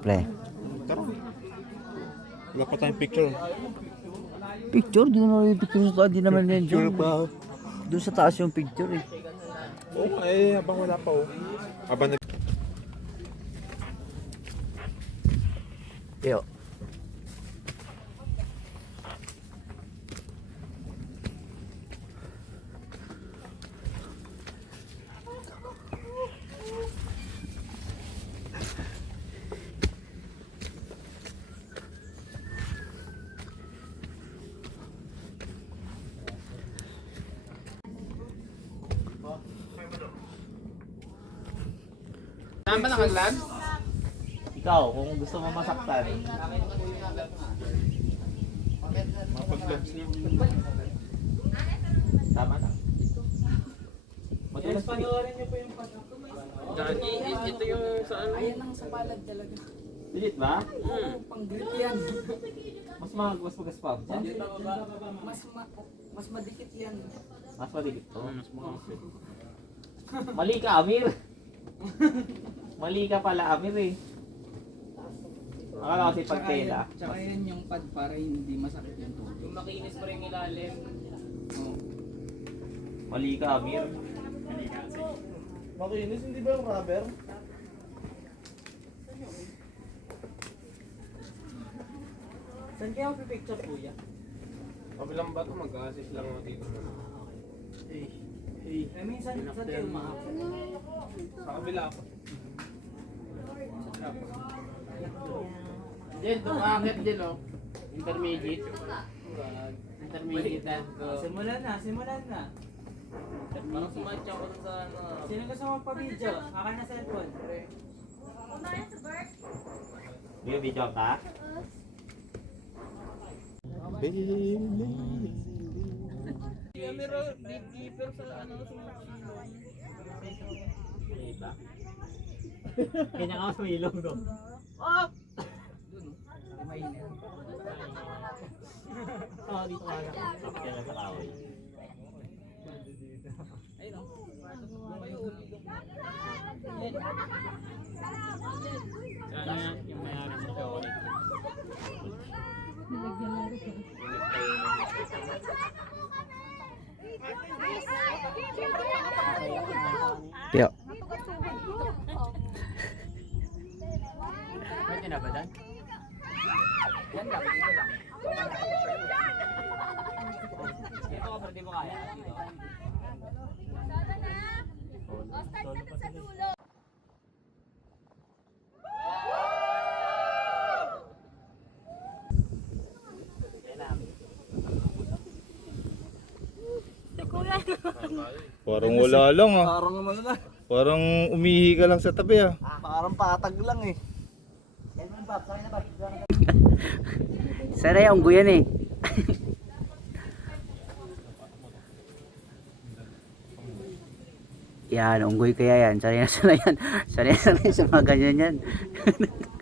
Pre. Tara. Wala pa tayong picture. Picture? Di naman yung picture sa taas. Di naman yun. Picture pa. doon sa taas yung picture eh. Oo, eh, habang wala pa oh. Habang nag... Yo. Saan ba nakaglan? Ikaw, kung gusto mo masaktan. Mapag-lunch na. Tama na. Yes, panoorin niyo po yung pag Gagi, ito yung sa ano? Ayan ang sa palad talaga. Pilit ba? Hmm. Pang grip yan. Mas mahal, mas magaspam. Mas ma mas madikit yan. Mas maligit to. Oh, mas makakapit. Mali ka, Amir. Mali ka pala, Amir eh. Akala kasi pag Tsaka tela. yan- Tsaka yan yung pad para hindi masakit yung tubig. Yung makinis pa rin ilalim. Oo. Mali ka, Amir. Makinis, hindi ba yung rubber? Saan kaya ako picture kuya? Kabilang ba ito? Mag-assist lang ako dito. Hey. Hey. Eh, minsan, saan kayo umahapon? Sa kabila ako. Diyan, tumakit din oh. Intermediate. Intermediate na. Simulan na, simulan na. Parang sumadya ko sa ano. Sino gusto mo pa video? Akin na cellphone. May video ka? Yung meron, deep keeper sa ano, Diba? Kanya ka sa ilong do. Mainit. Oo, dito ka na. Tapos yan sa kahoy. Ano yan, yung mayari sa chocolate. Pwede na ba dan? Yan lang, dito lang. Dito ka, pero di mo kaya. Dito. Parang wala lang ah. Parang naman na. Parang umihi ka lang sa tabi ah. Parang patag lang eh. Sana yung unggoy yan eh. yan, unggoy kaya yan. Sanay na sanay yan. Sanay na sanay sa mga ganyan yan.